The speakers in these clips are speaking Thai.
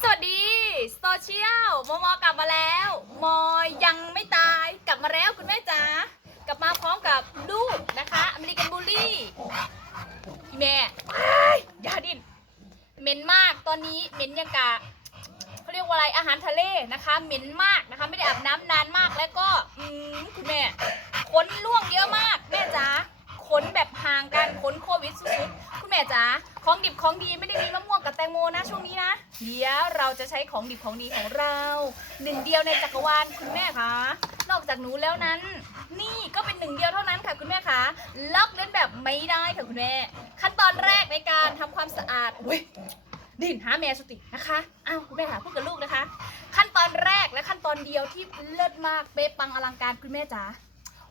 สวัสดีโซเชียลมอมอกลับมาแล้ว มอยังไม่ตายกลับมาแล้วคุณแม่จ๋ากลับมาพร้อมกับลูกนะคะอเมริกันบูลลี่พี่แม่อย่าดินเหม็นมากตอนนี้เหม็นยังกะเขาเรียกว่าอะไรอาหารทะเลนะคะ เหม็นมากนะคะ ไม่ได้อาบน้ำนานมากแล้วก็อืมคุณแม่ขนร่วงเยอะมากแม่จ๋าขนแบบห่างกันขนโควิดสุดๆคุณแม่จ๋าของดิบของดีไม่ได้มีมะม่วงกับแตงโมนะช่วงนี้นะ เดี๋ยวเราจะใช้ของดิบของดีของเราหนึ่งเดียวในจักรวาลคุณแม่คะนอกจากหนูแล้วนั้น นี่ก็เป็นหนึ่งเดียวเท่านั้นค่ะคุณแม่คะล็อกเล่นแบบไม่ได้ค่ะคุณแม่ ขั้นตอนแรกในการทำความสะอาดเว้ยดินหาแม่สตินะคะอ้าวคุณแม่ค่ะพูดกับลูกนะคะ ขั้นตอนแรกและขั้นตอนเดียวที่เลิศมากเป๊ะปังอลังการคุณแม่จ๋า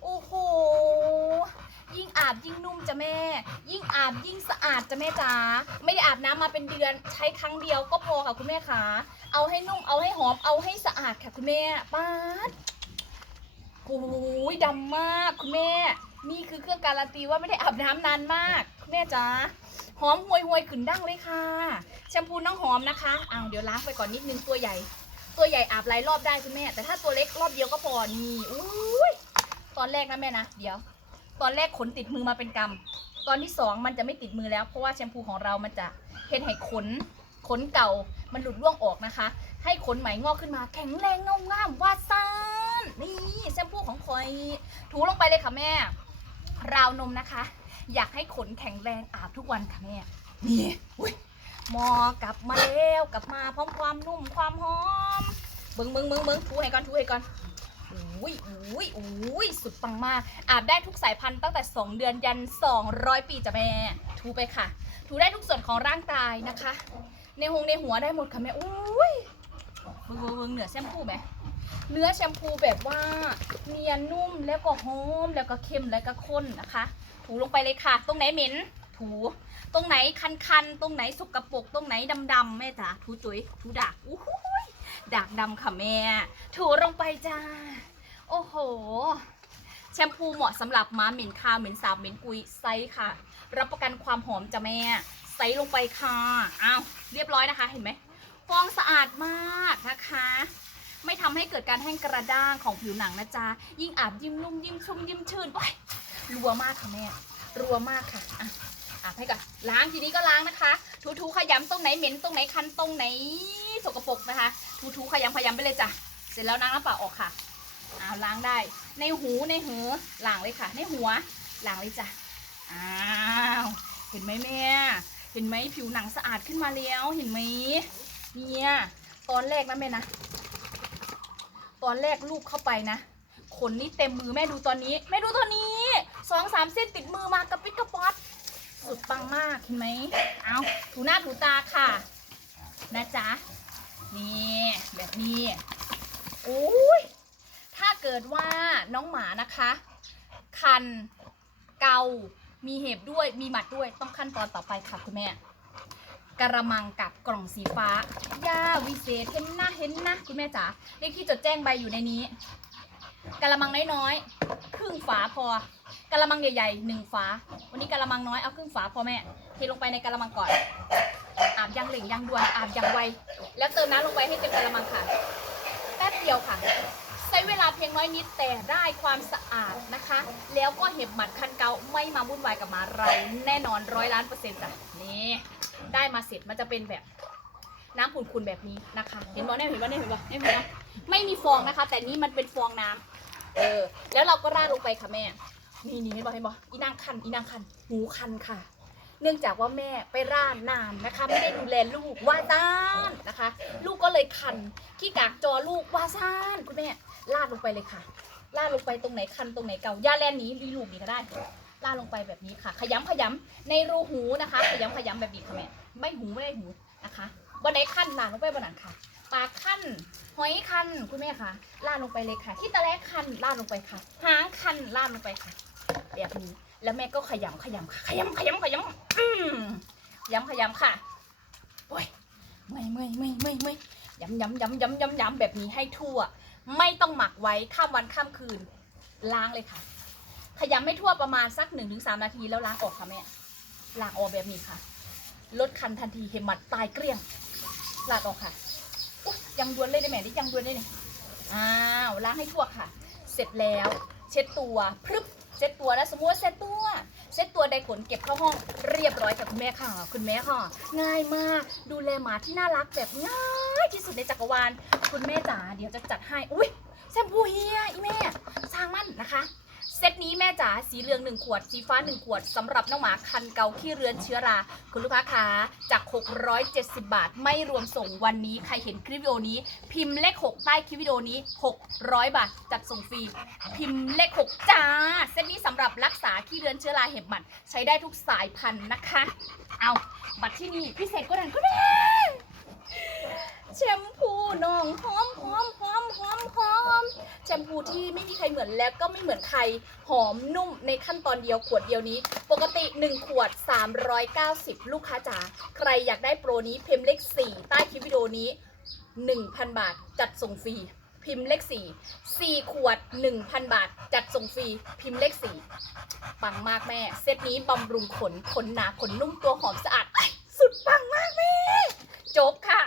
โอ้โห ยิ่งอาบยิ่งนุ่มจ้ะแม่ ยิ่งอาบยิ่งสะอาดจ้ะแม่จ๋า ไม่ได้อาบน้ำมาเป็นเดือน ใช้ครั้งเดียวก็พอค่ะคุณแม่ค่ะเอาให้นุ่ม เอาให้หอม เอาให้สะอาดค่ะคุณแม่ป้าดโอ้ยดำมากคุณแม่ นี่คือเครื่องการันตีว่าไม่ได้อาบน้ำนานมาก คุณแม่จ๋า หอมห่วยห่วยขึ้นดั้งเลยค่ะ แชมพูน้องหอมนะคะ อ้าวเดี๋ยวล้างไปก่อนนิดนึงตัวใหญ่ ตัวใหญ่อาบหลายรอบได้คุณแม่ แต่ถ้าตัวเล็กรอบเดียวก็พอนี่อุ้ย ตอนแรกนะแม่นะเดี๋ยว ตอนแรกขนติดมือมาเป็นกำตอนที่สองมันจะไม่ติดมือแล้วเพราะว่าแชมพูของเรามันจะเห็นให้ขนขนเก่ามันหลุดร่วงออกนะคะ ให้ขนใหม่งอกขึ้นมาแข็งแรงเงางามวาดซ่านนี่แชมพูของคอยถูลงไปเลยค่ะแม่ ราวนมนะคะ อยากให้ขนแข็งแรงอาบทุกวันค่ะแม่นี่อุ้ยมอกลับมาแล้วกลับมาพร้อมความนุ่มความหอมเบิ้งเบิ้งเบิ้งเบิ้งถูให้ก่อนถูให้ก่อน อุ้ยอุ้ยอุ้ยสุดปังมาก อาบได้ทุกสายพันธุ์ตั้งแต่ 2 เดือนยัน 200 ปีจ้ะแม่ ถูไปค่ะ ถูได้ทุกส่วนของร่างกายนะคะ ในหงในหัวได้หมดค่ะแม่ อุ้ยเบิ้งเบิ้งเหนือแชมพูไหมเนื้อแชมพูแบบว่าเนียนนุ่มแล้วก็หอมแล้วก็เค็มแล้วก็ข้นนะคะ ถูลงไปเลยค่ะ ตรงไหนเหม็น ถู ตรงไหนคันๆ ตรงไหนสกปรกตรงไหนดำๆแม่จ๋าถูจุ๋ยถูดาอู้หู ดากดำค่ะแม่ ถูลงไปจ้า โอ้โห แชมพูเหมาะสำหรับม้าเหม็นคาวเหม็นสาบเหม็นกุยไซส์ค่ะ รับประกันความหอมจ้ะแม่ ไซส์ลงไปค่ะอ้าวเรียบร้อยนะคะเห็นไหมฟองสะอาดมากนะคะ ไม่ทำให้เกิดการแห้งกระด้างของผิวหนังนะจ๊ะ ยิ่งอาบยิ่งนุ่มยิ่งชุ่มยิ่งชื่นโอ้ยรัวมากค่ะแม่ รัวมากค่ะอะอาบให้ก่อนล้างทีนี้ก็ล้างนะคะ ถูๆขยำตรงไหนเหม็นตรงไหนคันตรงไหนสกปรกนะคะถูๆขยำขยำไปเลยจ้ะเสร็จแล้วล้างน้ำเปล่าออกค่ะอ้าวล้างได้ ในหูในหือล้างเลยค่ะ ในหัวล้างเลยจ้ะอ้าวเห็นไหมแม่เห็นไหมผิวหนังสะอาดขึ้นมาแล้วเห็นไหมเนี่ยตอนแรกนะแม่นะตอนแรกลูกเข้าไปนะขนนี่เต็มมือแม่ดูตอนนี้แม่ดูตอนนี้สองสามเส้นติดมือมากระปิดกระป สุดปังมากเห็นไหมเอาถูหน้าถูตาค่ะ นะจ๊ะ นี่แบบนี้โอ้ยถ้าเกิดว่าน้องหมานะคะ คันเกา มีเห็บด้วย มีหมัดด้วย ต้องขั้นตอนต่อไปค่ะคุณแม่ กระมังกับกล่องสีฟ้าย่าวิเศษเห็นหนะเห็นนะคุณแม่จ๋าเลขที่จดแจ้งใบอยู่ในนี้ กะละมังน้อยๆครึ่งฝาพอกะละมังใหญ่ๆหนึ่งฝา วันนี้กะละมังน้อยเอาครึ่งฝาพอแม่เทลงไปในกะละมังก่อน อาบยังเหล่งยังด่วนอาบยังไว แล้วเติมน้ำลงไปให้เต็มกะละมังค่ะ แป๊บเดียวค่ะ ใช้เวลาเพียงน้อยนิดแต่ได้ความสะอาดนะคะ แล้วก็เห็บหมัดคันเกาไม่มาวุ่นวายกับหมาเราแน่นอนร้อยล้านเปอร์เซ็นต์จ้ะนี่ได้มาเสร็จมันจะเป็นแบบน้ำขุ่นๆแบบนี้นะคะ เห็นบ่เนี่ยเห็นบ่เนี่ยเห็นบ่เนี่ยเห็นบ่ไม่มีฟองนะคะ แต่นี่มันเป็นฟองน้ำ เออ แล้วเราก็ราดลงไปค่ะแม่ นี่นี่เห็นบ่เห็นบ่อีนางคันอีนางคันหูคันค่ะ เนื่องจากว่าแม่ไปร่าดนานนะคะ ไม่ได้ดูแลลูกว่าซ่านนะคะ ลูกก็เลยคันขี้กากจอลูกว่าซ่านคุณแม่ราดลงไปเลยค่ะราดลงไปตรงไหนคันตรงไหนเก่าย่าแลนนี้รีลูกนี่ก็ได้ราดลงไปแบบนี้ค่ะ ขยำขยำในรูหูนะคะ ขยำขยำแบบนี้ค่ะแม่ไม่หูไม่ได้หูนะคะบนไหนคันลาดลงไปบนนั้นค่ะปลาคัน หอยคันคุณแม่คะลาดลงไปเลยค่ะ ที่ตะแลคันลาดลงไปค่ะ หางคันลาดลงไปค่ะ แบบนี้ แล้วแม่ก็ขยำขยำค่ะขยำขยำขยำอืมขยำขยำค่ะโอ้ยเมื่อยเมื่อยเมื่อยเมื่อยเมื่อยำยำยำยำยำยำแบบนี้ให้ทั่ว ไม่ต้องหมักไว้ข้ามวันข้ามคืน ล้างเลยค่ะ ขยำให้ทั่วประมาณสักหนึ่งถึงสามนาทีแล้วล้างออกค่ะแม่ล้างออกแบบนี้ค่ะ ลดคันทันทีเห็บหมัดตายเกลี้ยงลาดออกค่ะ ยังดวนเลยได้ไหมนี่ยังดวนได้เนี่ยอ้าวล้างให้ทั่วค่ะ เสร็จแล้ว เช็ดตัวพรึบเช็ดตัวนะสมมติว่าเช็ดตัวเช็ดตัวไดขนเก็บเข้าห้องเรียบร้อยกับคุณแม่ค่ะ คุณแม่ค่ะ ง่ายมากดูแลหมาที่น่ารักแบบง่ายที่สุดในจักรวาลคุณแม่จ๋าเดี๋ยวจะจัดให้อุ้ยแชมพูเฮียอีแม่สร้างมั่นนะคะ เซตนี้แม่จ๋าสีเหลือง1ขวด สีฟ้า 1 ขวดสำหรับน้องหมาคันเกาขี้เรือนเชื้อรา คุณลูกค้าคะจาก 670 บาท ไม่รวมส่งวันนี้ใครเห็นคลิปวิดีโอนี้ พิมพ์เลข 6 ใต้คลิปวิดีโอนี้ 600 บาท จัดส่งฟรี พิมพ์เลข 6 จ้าเซตนี้สำหรับรักษาขี้เรือนเชื้อราเห็บหมัด ใช้ได้ทุกสายพันธุ์นะคะ เอาบัตรที่นี่พิเศษก็ดันก็ได้ แชมพูน้องหอมหอมหอมหอมหอมแชมพูที่ไม่มีใครเหมือนและก็ไม่เหมือนใครหอมนุ่มในขั้นตอนเดียวขวดเดียวนี้ ปกติ 1 ขวด 390 ลูกค้าจ๋าใครอยากได้โปรนี้พิมพ์เลข 4 ใต้คลิปวิดีโอนี้ 1,000 บาทจัดส่งฟรีพิมพ์เลข 4 4 ขวด 1,000 บาท จัดส่งฟรี พิมพ์เลข 4 ปังมากแม่ เซตนี้บำรุงขน ขนหนา ขนนุ่มตัวหอมสะอาด สุดปังมากแม่ จบค่ะ